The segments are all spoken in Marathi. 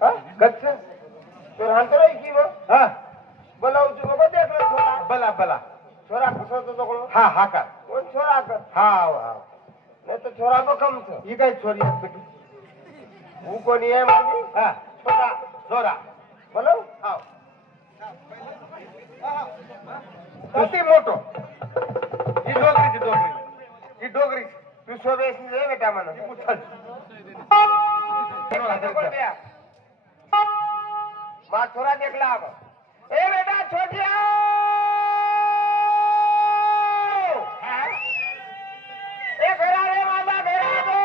कच्छ तो राहतो रे की व बोलावतो बाबा देखला छोरा बला बला छोरा फसवतो तो हा हा का कोण छोरा कर हा हा नाही तर छोरा बकम छ ही काय छोरी आहे बेटी હું કોની એમ આવી हा छोरा जोरा બોલો हा किती मोठो ही डोगरी તું શોભેશ ની રે બેટા મને માર છોરા દેખલા આવ એ બેટા છોટિયા એ ઘરા રે માતા ઘરા દો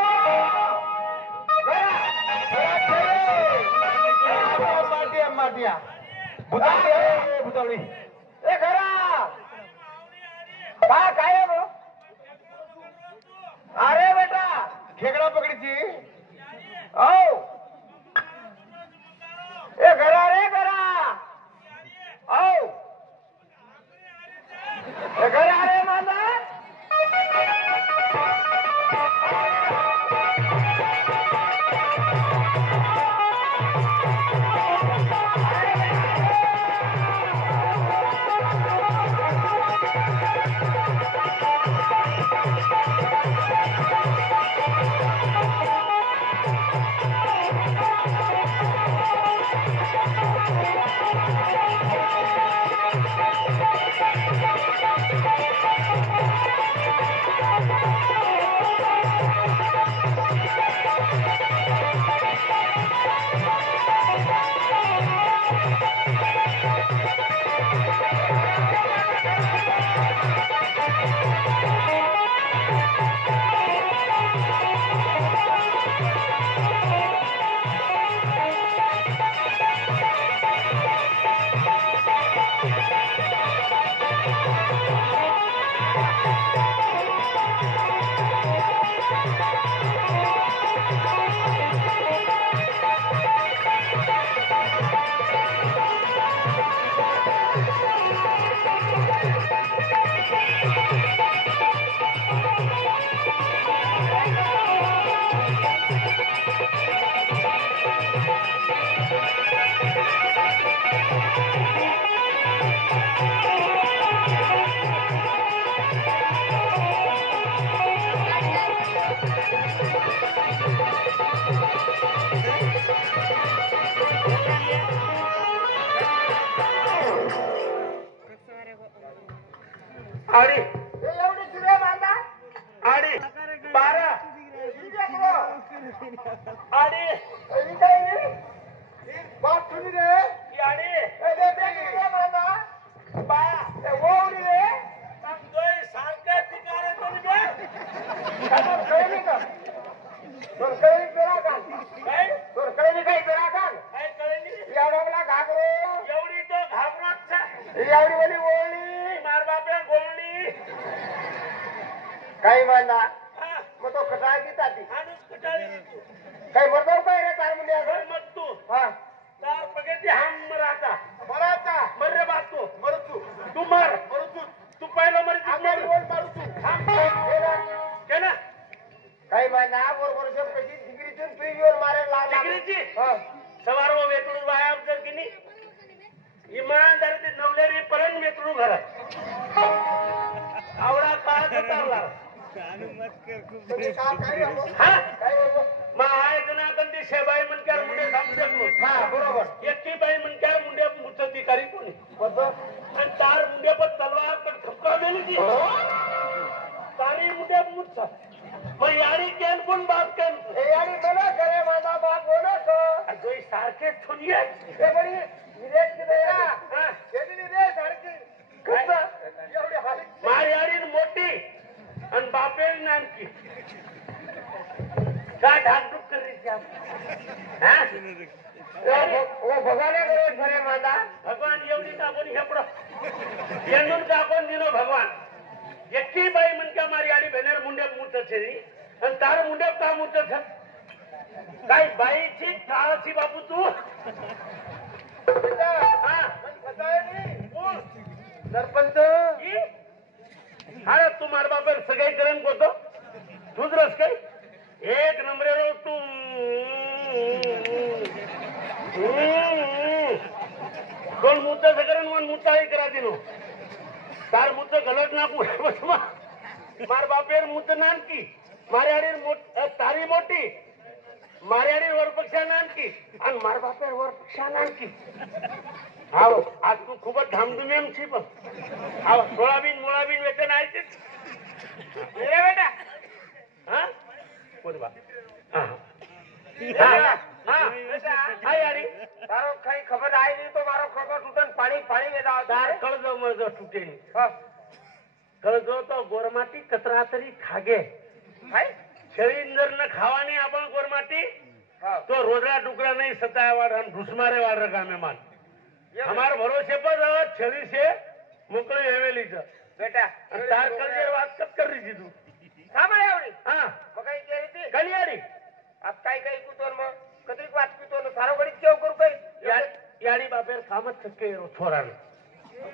माटिया भुतावळी ए घरा काय काय आहे अरे बेटा खेकडा पकडीची औ ए घरा रे घरा औ ए घरा रे माता आडी एवढी तुरे माता आडी 12 आडी ही काय रे ही बाप तुरी रे ही आडी ए दे रे माता बा ए ओडी रे दोय सारखे ठिकाणे तरी बे काय कळली का तर कळली पेरा का काय तर कळली काय पेरा का काय कळली एवढा घागरो एवढी तो घाबरत छे एवढी वाली ओळी मार बापे गोळणी काही मांदा हा मग तो कटाळ की ताती आणून कटाळी काही मरतो काय रे तार म्हणजे घर मत तू हा तार पगेती हम मराता बराचा मर रे बात तू मर तू मर तू पहिलं मर आम्ही बोल मारू तू के ना काही मांदा बरोबर सब कशी डिग्रीतून पिवर मारायला लागला डिग्रीची? हा सवार वेतळू वाया जर की नाही इमानदारी ते नवलेरी पर्यंत वेतळू घरात आवडा काळ चालला तुम्ही काय हो? हा काय हो? मग आहे जनागंदी शेबाई म्हणक्यार मुंडे सांगू शकलो हा बरोबर एकटी बाई म्हणक्यार मुंडे मुचती करी कोणी बरोबर आणि तार मुंडे पण तलवार पण खपका मेली ती तारी मुंडे मुचता मग यारी केन पण बात केन ए यानी मला करे माझा बाप बोलो तो अगोई सारखे थुनिये ए बडी निरेश की दया हा केली रे सारखी कसं एवढी हाली मार यारी मोठी आणि बापे नानकी का ढाकढूक करी त्या हा ओ भगवान करे खरे माझा भगवान एवढी कापून हेपडो येणून कापून दिनो भगवान एकटी बाई म्हणक्या मारी आणि भेनेर मुंड्या मुत छे आणि तार मुंड्या का मुत छ काय बाईची काळाची बापू तू हा कोण सरपंच की अरे तू मार बापर सगळे करेन कोतो तुझ रस काय एक नंबरेरो तू दोन मुद्दा सगळं मन मुद्दा करा दिनो तार मुद्दा गलत ना मार बापेर मुद्दा नानकी मार्याडी तारी मोठी मार्याडी वर पक्षा नानकी आणि मार बापेर वर पक्षा नानकी हा आज तू खूपच धामधुमेम छी पण हा सोयाबीन मुळाबीन वेतन आहे तेच बेटा हा बोल बा તારો કઈ ખબર આવી નહીં તો મારો ખબર તૂટન પાણી પાણી ને જાવ તાર કળજો મજો તૂટે ની કળજો તો ગોરમાટી કતરાતરી ખાગે ભાઈ શરીર ને ખાવાની આપણ ગોરમાટી તો રોજડા ટુકડા નહીં સતાયા વાળ અને ઢુસમારે વાળ ગામે માન અમાર ભરોસે પર છરી છે મોકળી હેવેલી છે બેટા તાર કળજે વાત કત કરી દીધું સાંભળે આવડી હા મકાઈ કે હતી કલિયારી આ કાઈ કાઈ કુતોર માં કદીક વાત કુતોર સારો ઘડી કેવું કરું કઈ યાડી બાપેર કામ જ થકે એરો છોરાનો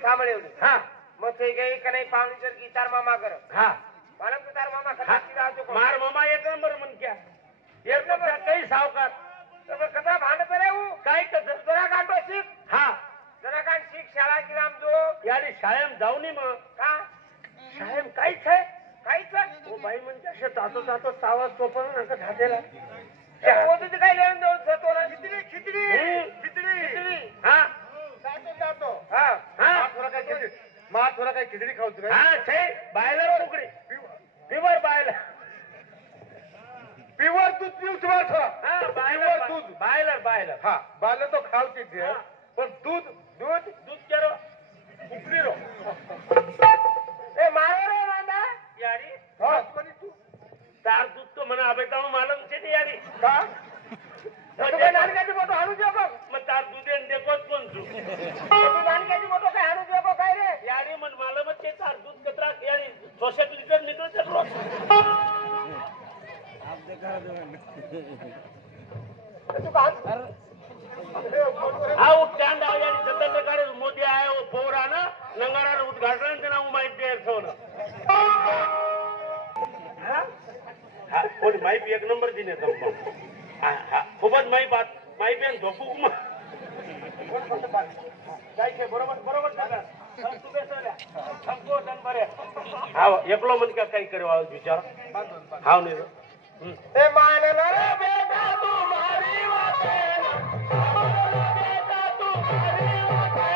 સાંભળે આવડી હા મથે ગઈ કને પાવણી સર ગીતાર મામા કરે હા માલમ તો તાર મામા ખટાકી રાજો કો માર મામા એક નંબર મન ક્યા એક નંબર કઈ સાવકાર તમે કદા ભાંડ કરે હું કાઈ કદર જરા કાંટો શીખ હા જરા કાંટ શીખ શાળા की नाम जो યાડી શાયમ જાવ ની માં का શાયમ કાઈ છે काई सर ઓ ભાઈ મન કહેશે તાતો તાતો તાવા ચોપન નક ધાતેલા वो तो काय लेन देऊन થતો ના ખીચડી ખીચડી ખીચડી ખીચડી હા સાચો સાચો હા હા થોડા કઈ ખીચડી માં થોડા કઈ ખીચડી ખાવ છું હા છે બાયલર ટુકડી પીવર બાયલર प्युअर दूध पीऊ છો હા બાયલર दूध બાયલર બાયલર હા બાલે તો ખાવતી જ છે પણ दूध दूध દૂધ કેરો ઉપલી રો એ મારો રે વાંદા યાડી હા કોની તું તાર દૂધ તો મને આબેતાનો માલમ છે ને યાડી का तो काय नानकाची मोठो हाणू जो को મત તાર દૂધે ને દેખો જ કોણ છું तू नानकाची मोठो काय हाणू जो को काय रे યાડી મન માલમ જ છે તાર દૂધ કતરા યાડી 600 લીટર નીકળે છે રોજ तू का આવું સ્ટાન્ડ આ યાડી જતન કાઢે મોદી આયો ફોરા ના નંગારા ઉદ્ઘાટન તેના હું માહિતી દેર છો ને હા બોલી માઈ બી એક નંબર દીને તમ હા હા ખૂબ જ માઈ બેન ધોપુકમાં કાઈ છે બરોબર બરોબર દાદા તું બેસો લે થકો દન ભરે આવો એકલો મન કે કઈ કરવા આવ બિચારો હાવ નહીં ए मान लो रे बेटा तू मारी वाते बेटा तू मारी वाते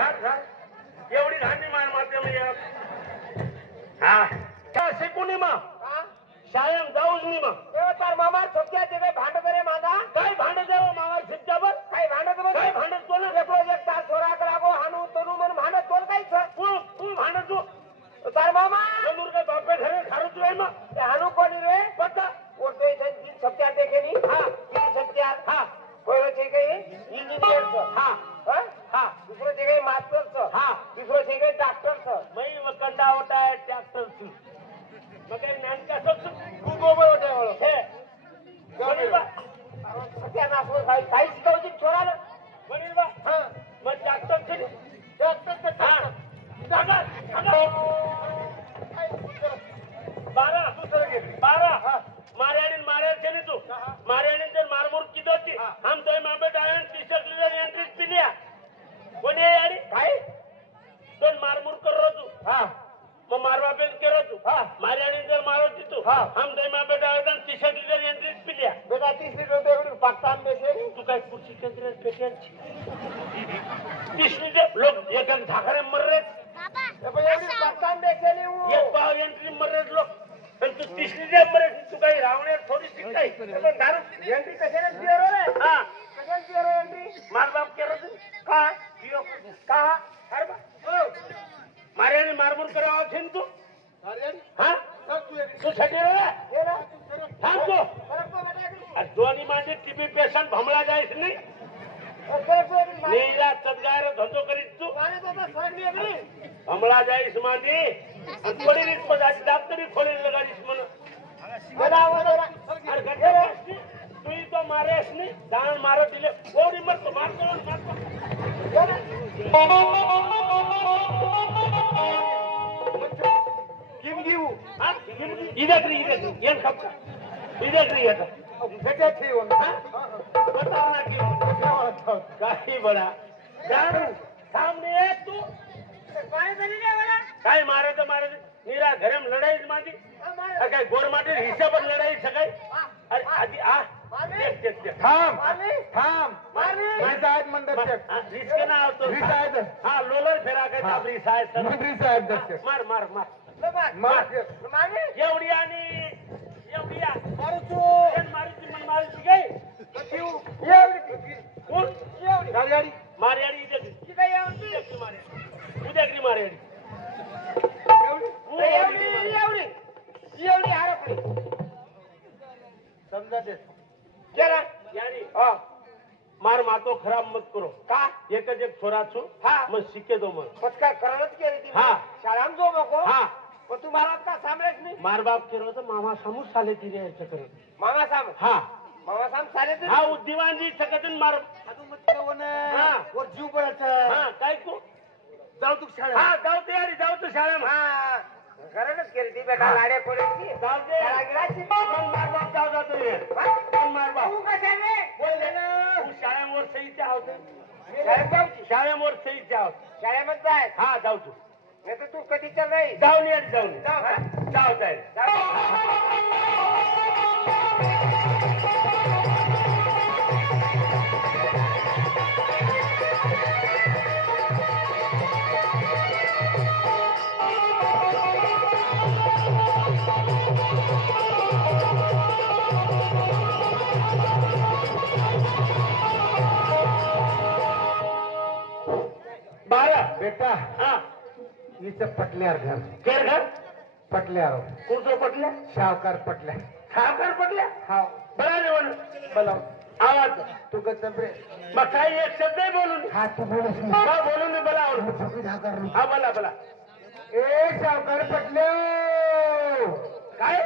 एवढी घाणी मान मारते म्हणजे हा शिकून मग हा? शाळेत जाऊच नाही मग ए, तार मामा छोट्या ते काही भांडत रे माझा काय भांडत जावं मावा शिकच्यावर काही भांडत बघ काय भांडत कोण एक रोज एक तार छोरा लागो हाणू तनू म्हणून भांडत कोण काहीच तू भांडत तू तार मामा तंदूर काय बापे घरे खारू तू आहे मग ते हाणू कोणी रे पत्ता ओरतो इथे तीन सप्त्यात देखेनी हा तीन सप्त्यात हा पहिलं ते काही इंजिनियरचं हा हा? हा दुसरं ते काही मास्टरचं हा तिसरं ते काही डॉक्टरचं मै वकंडा होता है ट्रॅक्टर तू मग ज्ञान कसं खूप गोबर होते म्हणून हे बनील बा सत्यानाश काही शिकवची छोराला बनील बा हा मग ट्रॅक्टर तू डॉक्टरचं हा काम. बारा दुसरं घे बारा मार्याने मार्या चली तू मार्याने जर मारमोर किती हम तो मामे डायन टी-शर्ट लीडर एंट्री पिलिया कोणी आहे यारी काय दोन मारमोर कर तू हा मग मारवा पेन केरो तू हा. मार्याने जर मारो तू हा. हम तो मामे डायन टी-शर्ट लीडर एंट्री पिलिया बेटा 30 लिटर एवढी पाकिस्तान बेसे तू काय कुर्सी केंद्र पेट्यांची तीसरी लोक एक एक झाकरे मर रे एवढी पाकिस्तान बेसे नाही एक पाव एंट्री मर रे लोक पण तू तिसरी जे मरे तू काही रावण्यात थोडी शिकाय दारू एंट्री कशाने पिअर रे हा कशाने पिअर एंट्री मार बाप केरो तू का पियो का अरे बा मार्याने मारमूर करावा छे तू हा तू छटे रे हे ना थांब तू फरक तो बेटा एकरी आ दोन्ही माझे टीबी पेशंट भमला जायच नाही फरक तो एकरी नीला सदगार धंदो करीत तू मारे तो फरक नहीं एकरी भमला जायस माझी आणि थोडी रीत पदाची डॉक्टरी खोलेल लगाडीस म्हण बेटा वो बेटा अरे गड्डे तू ही तो मारेस नाही दाण मारो दिले ओरी मरतो मारतो किम गिऊ हा ಇದಕ್ರಿ ಏನ್ ಕಪ್ಪ ಇದಕ್ರಿ ಅದು बेटे थी वो काही बडा सामने ये तू काय बनी रे बेटा काय मारत नीरा घरेम लढाईच माझी काय गोरमाटी हिसाबात लढाई सकाळी अरे आधी आ देख थांब थांब रिसायद रिस्क मंडळ ना होतो रिसायद हा लोलर फेरा काय आपली साहेब मंत्री साहेब दक्ष मार मार मार मागे एवढी आणि एवढी मारुतू मारुती मन मारुती काय एवढी कोण एवढी गाडी मार्याडी इथे की काय एवढी उद्याकरी मार्याडी एवढी एवढी एवढी हरपली समजा ते चला यानी हा मार मातो खराब मत करो का एकच एक छोरा छू हा मग शिके दो मग पत्का करणच केली ती हा. शाळाम जो नको हा पण तू मला का सामरेच नाही मार बाप केलो तर मामा समोर साले तिने यायचं करत मामा साम हा मामा साम सारे ते हा उद्दिवांजी सकतन मार अजून मत कवन हा. वर जीव पडत हा काय को जाऊ तू शाळा हा जाऊ तयारी जाऊ तू शाळेत हा करणच केली ती बेटा हा. लाड्या कोड्याची जाऊ दे शाळा गिराची मग मार बाप जाऊ जातो ये मग मार बाप तू कशाने बोलले ना तू शाळेवर सहीच्या आहोत शाळेत जाऊची शाळेवर सहीच्या आहोत शाळेमध्ये जाय हा जाऊ तू नाही तर तू कधी चल नाही जाऊन ये जाऊन ये. जाऊ का? जाऊ तयारी बारा बेटा हा हिचं पटल्यावर घर केर घर पटल्यावर कुठं पटल्या शावकार पटल्या साखर पटल्या हा बरा जेवण बोलाव आवाज तू गतंबरे मग काही एक शब्द बोलून हा तू बोलस हा बोलून मी बोला हा बोला बोला ए शावकार पटले काय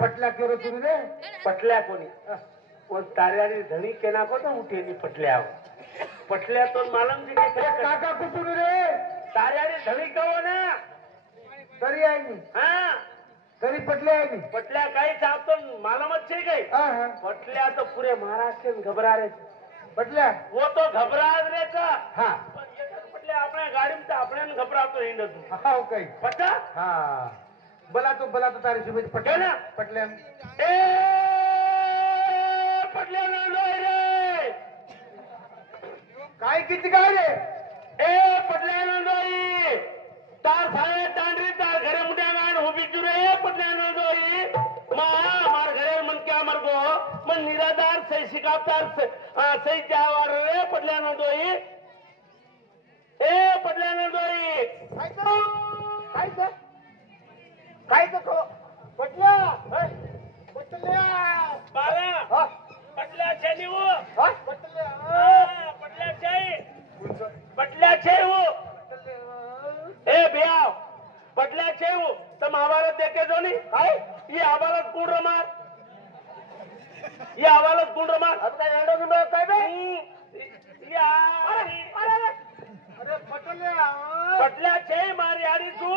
पटला केरो तुम्ही रे पटल्या कोणी कोण ताऱ्याने धणी केना को ना उठेनी पटल्या पटल्या तो मालम जी काका कुठून रे ताऱ्याने धणी कहो ना तरी आहे मी हा तरी पटले आहे मी पटल्या काही चाहतो मालमच छे गई हा हा पटल्या तो पूरे महाराष्ट्र में घबरा रहे पटल्या वो तो घबरा रहे था हा पण एक घबरातो ही नजू हाव काही पटा हा बोला तो तारी शुभेच पटल्या ना? पटल्या ए पटल्या नंदोई रे काय किती काय रे ए पटल्या नंदोई तार सारे टांडरी तार घरे मुठ्या गान उभी रे पटल्या नंदोई मार घरे मन क्या मर गो मन निराधार सही शिकावतार सही जावार रे पटल्या नंदोई ए पटल्या नंदोई काय तो पटल्या पटल्या बाला पटल्या छे वो पटल्या छे पटल्या छे वो ए भैया पटल्या छे वो तुम हवालत देखे जो नहीं काय ये हवालत कौन रमार ये हवालत कौन रमार अब काय एडो में काय बे अरे पटल्या पटल्या छे मार याडी तू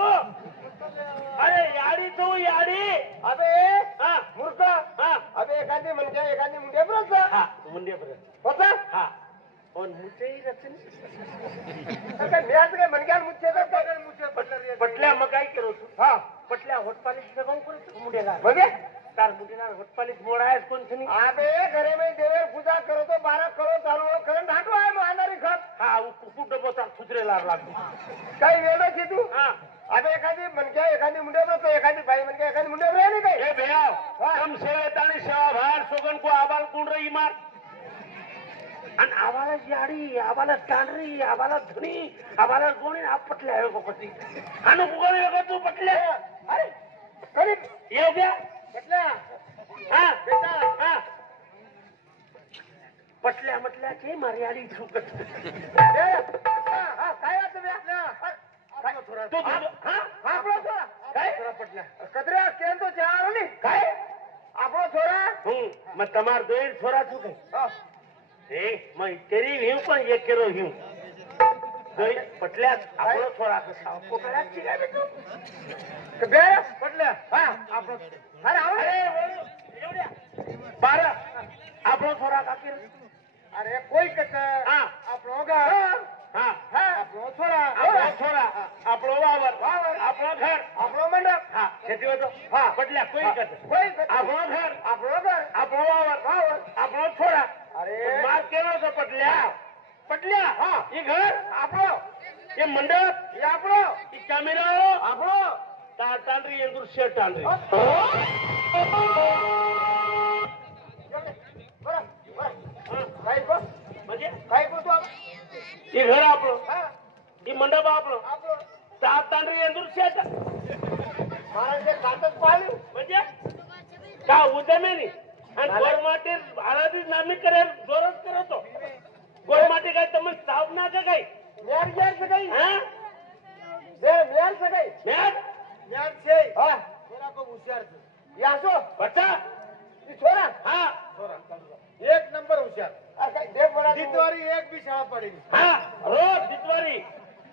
अरे याडी तू याडी अबे हा मूर्खा हा अबे एखादी म्हणजे एखादी मुंडे बरं हा मुंडे बरं होता हा पण मुंडे रचन काय म्याच काय मनक्यान मुच्छे तर काय मुच्छे पटल्या पटल्या मग काय करो तू हा पटल्या होटपालीस लगाऊ करो मुंडेला म्हणजे तार मुंडेला होटपालीस मोड़ा है कौन सुनी अबे घरे में देवर पूजा करो तो 12 करो चालू करंट हाटो आहे महानारी खत हा कुकुट डबो तार सुधरे लार लागू काही वेळ छी तू हा अबे एखादी मनक्या एखादी मुंडे बरं एखादी बाई मनक्या एखादी मुंडे बरं नाही काय ए भैया हम सेवेतानी सेवा भार सोगन को आबाल कुंड रही मार आणि आबाला याडी आबाला टांडरी आबाला धनी आबाला गोणी आप पटल्या आहे कोकती आणि बुगण आहे तू पटल्या अरे कधी येऊ द्या पटल्या हा बेटा हा पटल्या म्हटल्या की मर्यादी चुकत हा काय वाटतं बे आपल्या तू हा आपला छोरा काय पटल्या कदऱ्या केन तो चार आली काय आपला छोरा मग तमार दोन छोरा चुके ए मग तेरी हिव पण एक केरो हिव दोन पटल्या आपलं छोरा कसा कोकळ्यात चिगाय बे तू बे पटल्या हा आपला अरे अरे एवढ्या 12 आपलं छोरा का केर अरे कोई कत हा आपलो घर हा हा आपलो छोरा आपला छोरा आपलं वावर आपलं घर आपलो मंडप हा शेती होतो हा पटल्या कोई कत कोई कत आपलं घर आपलो घर आपलं वावर आपलं छोरा अरे मार केलं होतं पटल्या हा हे घर आपलो हे मंडप हे आपलो हे कॅमेरा आपलो तार टांडरी येंदूर शेट टांडरी काय को म्हणजे काय को तू हे घर आपलं हा हे मंडप आपलं आपलो तार टांडरी येंदूर शेट महाराज कातच पाळली म्हणजे का उदमेनी आणि गोरमाटी आराधीच नामी करेल जोरच करतो गोरमाटी काय तर मग साप ना का काही म्यार ग्यार सगळी हा बे म्यार सगळी मॅट म्यार छे हा छोरा को होशियार यासो बच्चा ती छोरा हा छोरा एक नंबर होशियार अरे देख बड़ा दितवारी एक भी शाळा पडेगी हा रोज दितवारी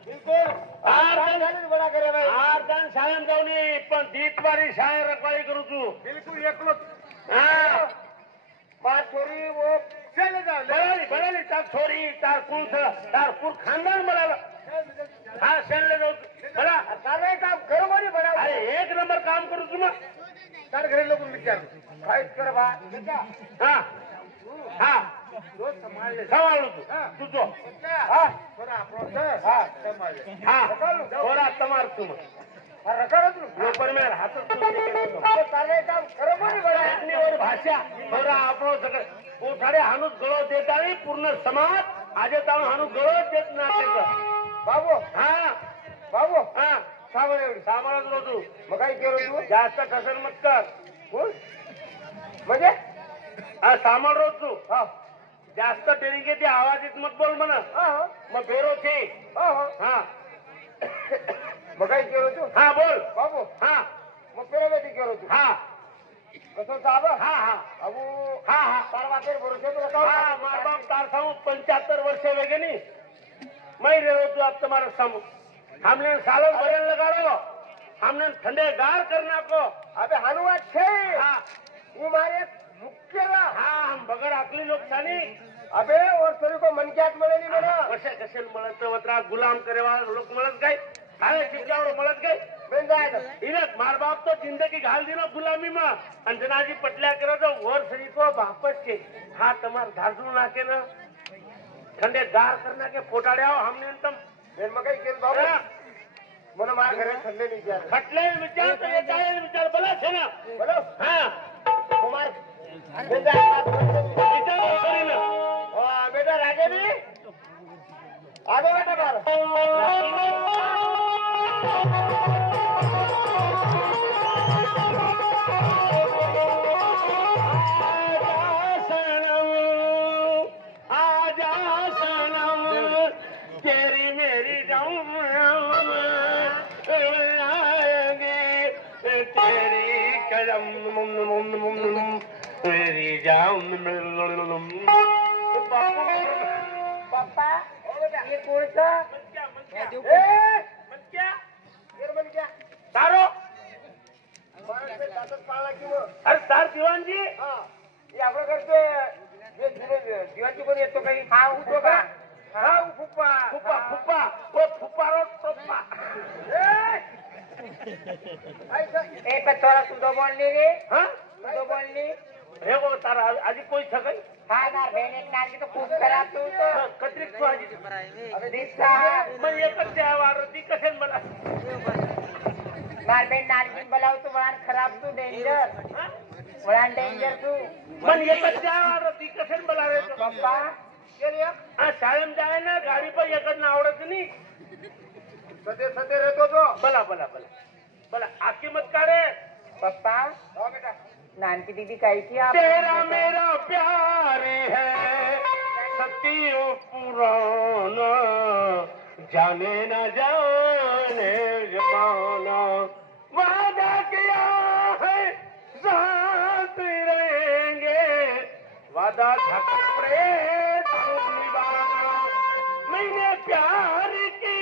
बिलकुल आर झाले बडा करे भाई आरदान शाळेत जाऊन ये पण दितवारी शाळे रखवाळी करू तू बिलकुल एकलो हा पांच छोरी वो चले जाओ बराली तार छोरी तार कुल तार पूर खानदान बनाला हा शेणले जाऊ बरा सारे काम घरोघरी बडा अरे एक नंबर काम करू तू मग तार घरी लोक विचार काय कर बा हा हा रोज संभाळले सांभाळलो तू तुझो हा छोरा आपलो हा संभाळले हा थोडा तमार तू मग रकारत लोपर में हातच तू सारे काम घरोघरी बडा और भाषा थोडा आपण सगळं कोठाडे हाणूच गळो देत आणि पूर्ण समाज आज ताण हाणू गळो देत नाही बाबू हा बाबू हा सावळ एवढी सामानच रो तू मग काय केलं तू जास्त ठसन मत कर बोल म्हणजे हा सामान रोज तू हा जास्त टेरिंगे ते आवाजीत मत बोल म्हणा हा मग बेरो छे हा हा मग काय केलं तू हा बोल बाबू हा मग पेरावेटी केलं तू हा कसं साब हा हा अबू हा हा तार वाटेर भरोसे तुला हा मार बाप तार सामू 75 वर्ष वेगे नहीं मैं रे तू अब तुम्हारा सामू हमने सालन भरन लगाड़ो हमने ठंडे गार करना को अबे हनुमान छे हा वो मारे मुख्य ला हा हम बगड़ आकली लोग छानी अबे और सरी को मन क्या मळेली म्हणा कसे कसे मळत वत्रा गुलाम करे वाला लोक मळत काय अरे चिक्कावड़ो મળત ગઈ બેન જાય તો ઈને માર બાપ તો જિંદગી ઘાલ દીનો ગુલામીમાં અંજનાજી પટલ્યા કર્યો તો વર સરી તો બાપ જ છે હા તમાર ધાસુ નાખે ને ઠંડે ગાર કર નાખે ફોટાડે આવો हमने તમ બેન માં કઈ કેલ બાબુ મને મારા ઘરે ઠંડે નહીં જાય ખટલે વિચાર તો એ જાય વિચાર ભલા છે ને બોલો હા કુમાર બેન જાય વિચાર કરીને બેટા રાજેની આગો બેટા મારો पप्पा ये कौन सा तारो अरे तार दीवान जी ये आपल्या घरचे दिवाची पण येतो काही हाँ उठो का हा फुप्पा फुप्पा फुप्पा वो फुप्पा रो टोप्पा ए पर थोड़ा तू दो बोलनी रे हाँ तू दो बोलनी हे वो तारा आजी कोई छगई हाँ ना बहन एक नाल की तो खूब खराब तू तो कत्रिक तो आजी दिसता मैं एकच जावार ती कसेन मला मार बहन नाल की बलाव तू वहां खराब तू डेंजर वहां डेंजर तू मन एकच जावार ती कसेन मला रे पप्पा हा शाळेम जाय ना गाडी पण एकच आवडत नाही सते सते रहतो तो बला बला बला बला आकी मत काढे पप्पा हो बेटा नान की दीदी कही थी आप तेरा मेरा प्यार है सत्य पुराना जाने न जाने जमाना वादा किया है साथ रहेंगे वादा झपट पड़े तो निभाना मैंने प्यार की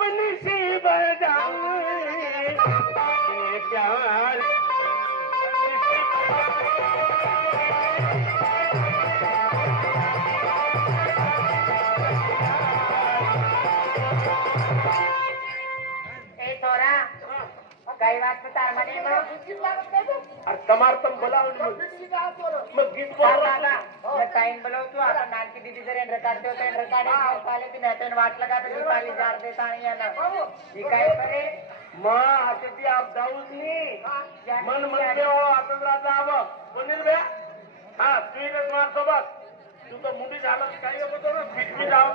बंसी बजाई प्यार ए थोड़ा कई बात तो तार मने में और तमार तम बोलावली मग गीत बोल दादा मैं टाइम बोलो तू आता नान की दीदी जरे रिकॉर्ड होते हैं रिकॉर्ड साले की मैं तो वाट लगा तो दीपाली जार देता नहीं है ना ये काय करे मां आता ती आप जाऊच नी मन म्हणले हो आता राजा आव कोणील बे हा तू इकडे मार सोबत तू तो मुंडी झाला काय होतो ना पीठ मी जाऊ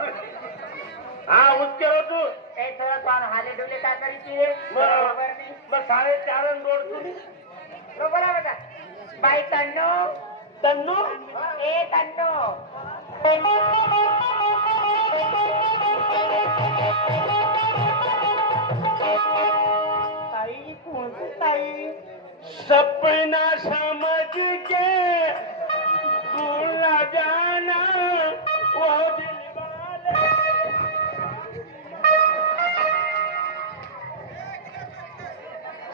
हा उसके रो तू ए थोड़ा तो हाले डोले का करी थी रे बराबर नहीं बस 4.5 रोड तू लो बोला बेटा बाई तन्नो तन्नू ए तन्नो ताई कौन सी ताई सपना समझ के भूला जाना वो दिल वाले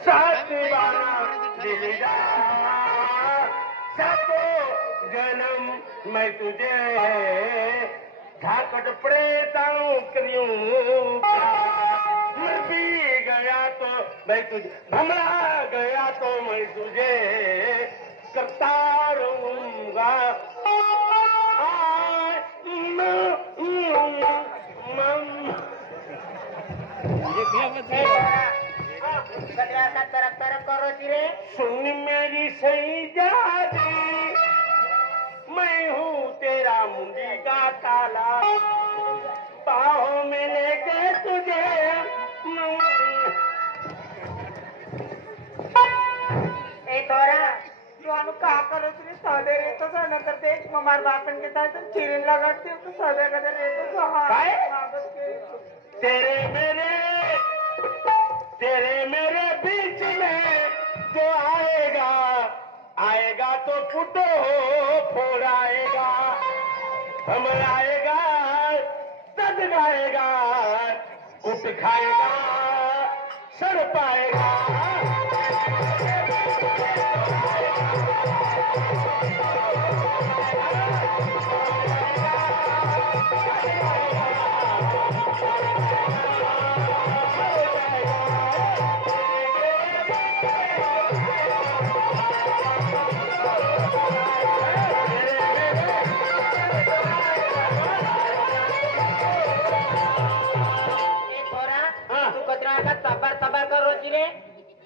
साथ वाला दिलदार सातो जन्म मैं तुझे झाकट पड़े ताऊं करियूं मर भी गया तो मैं तुझे भमरा गया तो मैं तुझे करता रहूंगा कटिया का तरफ तरफ करो सी रे सुन मेरी सही जादी मैं हूँ तेरा मुंडी का ताला बाहों में लेके तुझे ए थोड़ा तू अनु का करो तुझे सौदे रे तो नंतर देख ममार बापन के साथ तुम चिरिन लगाती हो तो सौदे का रे तो काय? तेरे मेरे बीच में जो आएगा तो फुटो फोड़ आएगा हम आएगा तद गाएगा कुट खाएगा सर पाएगा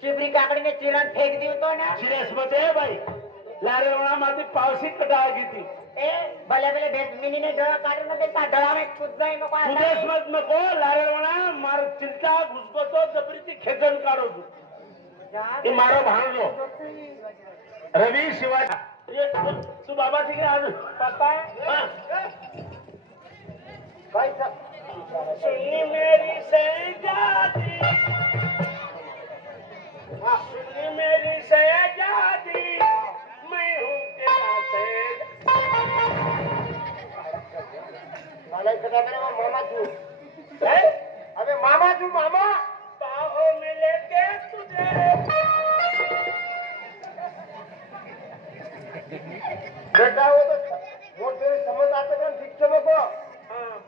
चिबरी काकड़ी ने चिरण फेंक दी तो ना सिरियस मत है भाई लारे वणा माती पावसी कटाळ गीती ए भले भले भेट मिनी ने डोळा काढून मध्ये ता डोळा में कूद जाई नको सिरियस मत नको लारे वणा मार चिंता घुसको तो जबरी ती खेचन काढो तू हे मारो भांडलो रवी शिवाजी ये तू बाबा ठीक आहे आज पापा काय सुनी मेरी सहजादी सुनी मेरी सहजादी मैं हूँ तेरा सहजा मला इकडे काय मामा तू है अबे मामा तू मामा बाहों में लेके तुझे बेटा हो तो मोठ तेरे समज आता का ठीक से मको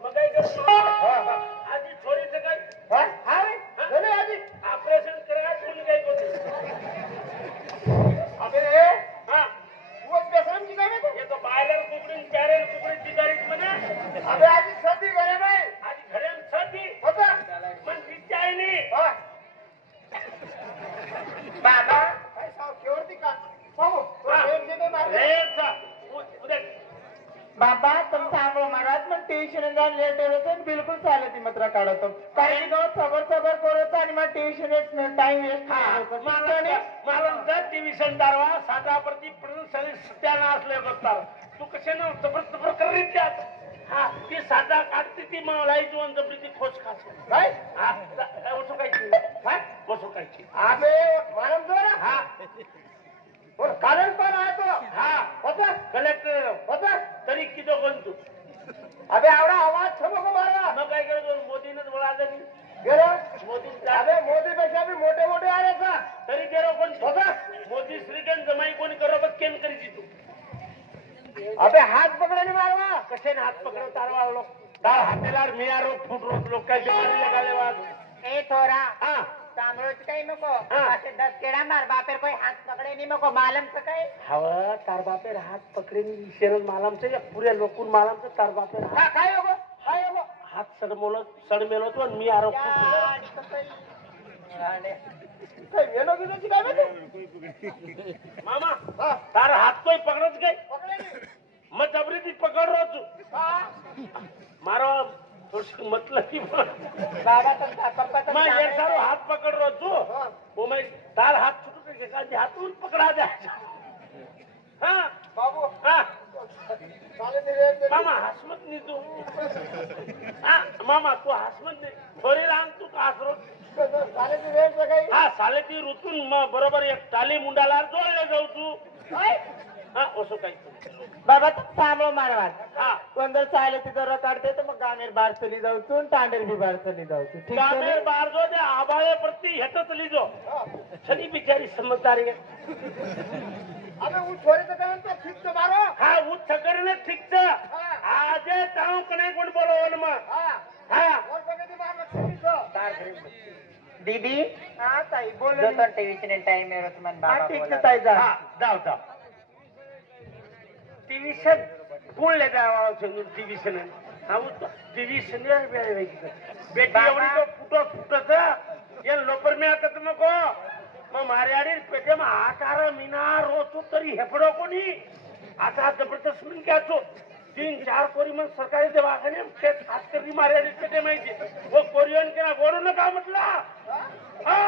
मग काय करतो आधी थोडी सकाळी हां हां चले आजी ऑपरेशन करा तुम्ही काय करतो अबे ए हा वो बेसरम की काय ये तो बायलर कुकडी पॅरेल कुकडी चिकारीत म्हणा अबे आजी सदी करे भाई आधी घरे सदी होता पण तिची आई नाही हां बाबा काय साव केवरती का पाहू हा. एक जगह मार रेचा उद्या बाबा तुम सांगो महाराज मग ट्युशन जाऊन लेट होतो बिलकुल चालत ती मात्र काढतो कारण की सबर सबर करतो आणि मग ट्युशन टाइम वेस्ट मला टीव्ही दारवा साधा प्रति सगळे सत्यानाश लय करतात तू कसे ना जबर जबर करीत त्यात हा ती साधा काढते ती मलाई जीवन जबरी ती खोच खास काय हा वसू कायची काय वसू कायची अबे मालूम जोरा हा और कारण पण आहे तो हा होता कलेक्टर होता तरी किती कोण तू अबे आवडा आवाज छमको मारा मग काय करतो मोदीनच बोला तरी गेलो मोदी अबे मोदी पेक्षा भी मोठे मोठे आले का तरी गेलो कोण होता मोदी श्रीगण जमाई कोणी करोबत केन करीची तू अबे हात पकडायला मारवा कसे हात पकडत तारवा लोक तार हातेलार मिया रोग फूट रोग लोक काय बिमारी लगाले वाद ए थोरा हा सांभळोच काही नको हा. असे 10 केडा मार बापेर कोई हात पकडे नाही नको मालमचं काय हवा तार बापेर हात पकडेन शेरल मालामचं या पुऱ्या लोकून मालामचं तार बापेर हात काय हो काय हो हात सडमेलो तो आणि मी आरोप काय येलो गिलोची काय माहिती मामा हा तार हात कोई पकडत काय पकडायली मग जबरी ती पकड रो तू हा मारो थोडी मतलब की बाबा तुमचा पप्पा मैं ये सारो हाथ पकड़ रो तू हा वो मैं तार हाथ छुटू के का हाथ उन पकड़ा दे हाँ बाबू हाँ चाले मेरे मामा हसमत नहीं तू हाँ मामा तू हसमत नहीं थोड़ी रांग तू कासरो चाले मेरे काही हाँ साले ती ऋतून मग बरोबर एक टाली मुंडाला जोडले जाऊ तू काय हाँ असो काही बाबा तुम सांभळो मारवात हाँ कोणतं चाले तिथं र काढते तर मग गाणेर बार चली जाऊ तू तांडेर बी बार चली जाऊ तू ठीक आहे कामेर बार जो दे आबाळे प्रति हेटत लीजो छनी बिचारी समझदारी है अबे वो छोरे तो कहन तो ठीक से मारो हाँ वो छकरने ठीक से आज ताऊ कने कोण बोलवल मग हा हाँ और बगे मारना ठीक तो दीदी हा ताई बोल जो तो टेलिविजन टाइम है रतमन बाबा ठीक बोला से ताई जा हाँ जाओ जाओ टीवी से कौन ले जावा टीवी से हाँ वो तो टीवी से बेटी एवढी तो फुटत फुटत ये लोपर में आता तुमको मग मारे आडी पेटे में 8 मीना रोचो तरी हेपडो कोणी आता जबरदस्त म्हणून घ्याचो 3-4 कोरी मग सरकारी दवाखाने ते खास करी मारे आडी पेटे माहिती वो कोरियन के ना गोडू नका म्हटला हो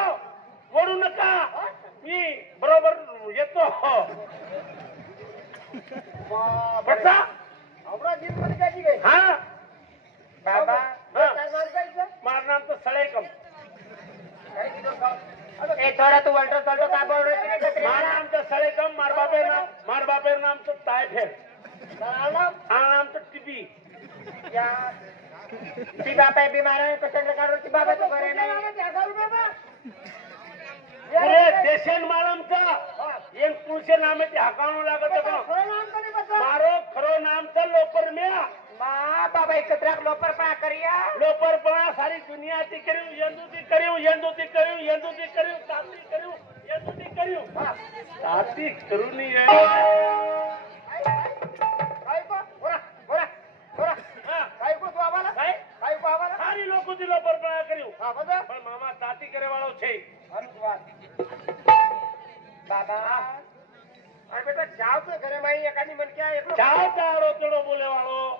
गोडू नका मी बरोबर येतो पटसा हमरा जीव मध्ये काय की गई हाँ बाबा काय मार काय मार नाम तो सड़ेकम ए थोड़ा तू वल्टो तल्टो का बोल रहे थे मार नाम तो सड़ेकम मार बापेर नाम तो टाइफाइड नाम तो टीबी या ती बापा बीमार आहे कशाला काढू ती बाबा तो बरे नाही पुरे देशन मालमचा येन तुळसे नामे हाकावणं लागत मारो खरो नामचं लोपर म्या मा बाबा एकत्र लोपरपणा करिया लोपरपणा सारी दुनिया ती करू यंदुती करू ताती करू नी काय को बोरा बोरा बोरा हाँ काय को तू आवाला काय काय को आवाला सारी लोक ती लोपरपणा करू હા બધા પણ મામા તાતી કરે વાળો છે. બાબા અરે બેટા જાવ તો ઘરે માં એકાની મન ક્યાં એકલો ચાલ તારો ચડો બોલે વાળો.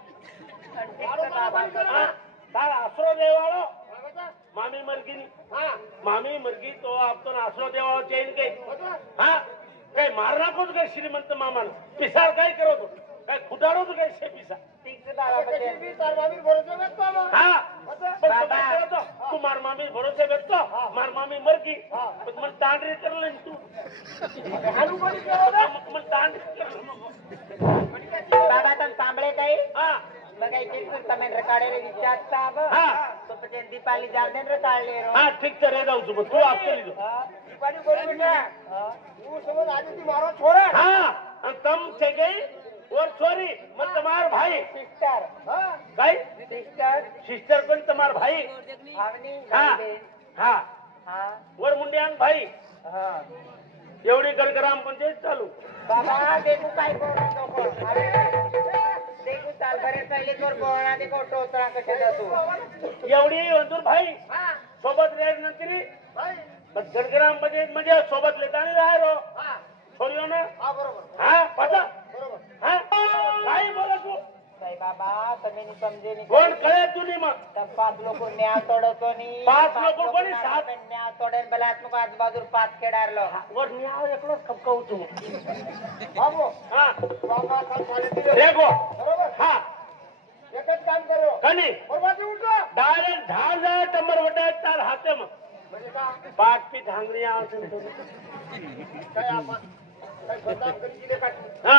મારો બાબા હા, તાર આશરો દે વાળો. હા બધા મામી મરગી હા મામી મરગી તો આપતો આશરો દેવાળો છે ને કઈ. બધા હા, કઈ માર નાખો તો કઈ શ્રીમંત મામા પિસાર કઈ કરો તો કઈ ખુદાડો તો કઈ છે પિસા. ઠીક છે બાબા કશી પછી બી તાર મામી ભરોસે બેઠતો હવે. હા, બધા પણ તમે કહો તો તું માર મામી ભરોસે બેઠતો માર મામી મરગી હા. પછી મને તાંડરી કરી લે તું હાલું કરી કરો ને મને તાંડરી કરી લે. બાબા તમે સાંભળે કઈ હા બગાઈ કીધું તમે રકાડે વિચાર સાહેબ હા તો પછી દીપાલી જાવ દે રકાડ લેરો હા ઠીક છે રે દઉં છું પણ તું આપશે લીધો. દીપાની બોલ બેટા હું સમજ આજથી મારો છોરે હા અને તમ છે ગઈ ઓર છોરી મત તમાર ભાઈ સિસ્ટર હા કઈ સિસ્ટર સિસ્ટર કોણ તમાર ભાઈ. ભાવની હા બેન હા હા ઓર મુંડિયાન ભાઈ હા એવડી કર ગ્રામ પંચાયત ચાલુ. બાબા देखो काय बोलतो को देखो साल भरे पहिले तोर बोळा देखो टोचरा कसे जातो एवढी अंदूर भाई હા सोबत रेड नंतरी ભાઈ गणग्राम पंचायत म्हणजे सोबत लेता नाही राहिलो હા छोरीओ ने. હા બરોબર हा पता બરોબર हा काय बोला तू काय बाबा તમે ની સમજે ની कोण कळे तुनी मग तब पाच लोक न्याय तोडतो नी पाच लोकं कोणी? सात? न्याय तोडेल बलात्मक आजूबाजूला पाच खेळारलो वर मी आव एकलो खपकावू तू બાબુ हा બાબા કાલ ક્વોલિટી रेगो બરોબર हा એક જ કામ કરો कनी બરબાદી ઉઠો डायरेक्ट झाड जाय टंबर वटे तार हाते मग म्हणजे का पाठ पीठ हांगणी आवते काय आपण काय बदनाम કરી दिले का हा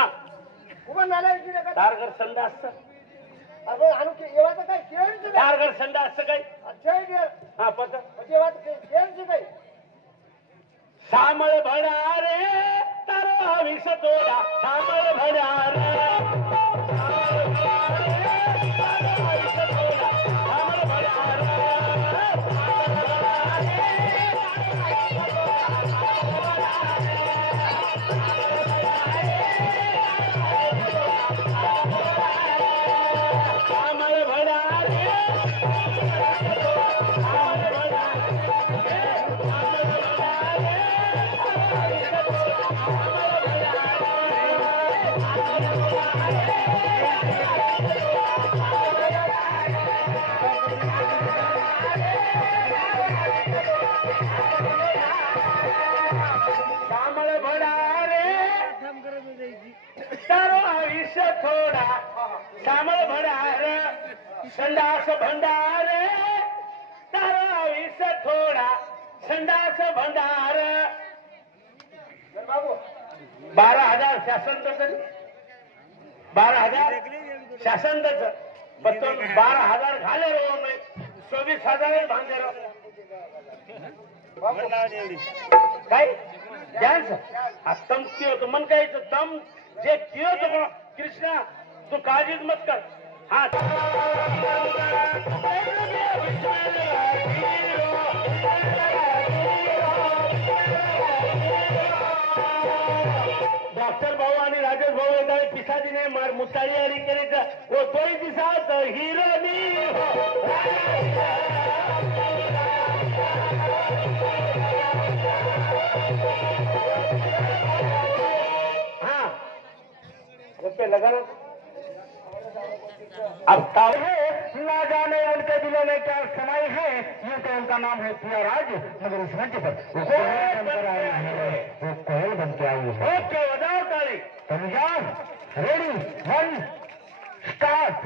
खूप नाला दिले का तार घर संडास अरे आनु के एवा तर काय केळ છે तार घर संडास काय अच्छा है के हा पता પછી એવા તો કેળ છે કઈ सामळ भडा रे तारो हवीस तोडा सामळ भडा रे सामळ भडा रे, तारो हवीस तोडा, सामळ भडा रे, सामळ भडा रे, सामळ भडा सामळ भडा रे तारो आयुष्य थोडा सामळ भडा रे संडास भंडार तारो आयुष्य थोडा संडास भंडार बाबू 12,000 शासन तरी 12,000 शासन पण तो 12,000 घाले रो नाही 24,000 भांगे रो काय डान्स तम कियो तो मन काय तम जे कियो तो कृष्णा तू काळजीच मत कर हा डॉक्टर भाऊ आणि राजेश भाऊ येतात पिसाजीने मार मुतारी आणि केली तर वो तोही दिसात हिरोनी हाँ रुपये लगा लो अब ताऊ है ना जाने उनके दिलों में क्या समाई है ये तो उनका नाम है प्रिया राज मगर उस मंच पर वो कोयल बन के आई है ओके बजाओ ताली रेडी 1 स्टार्ट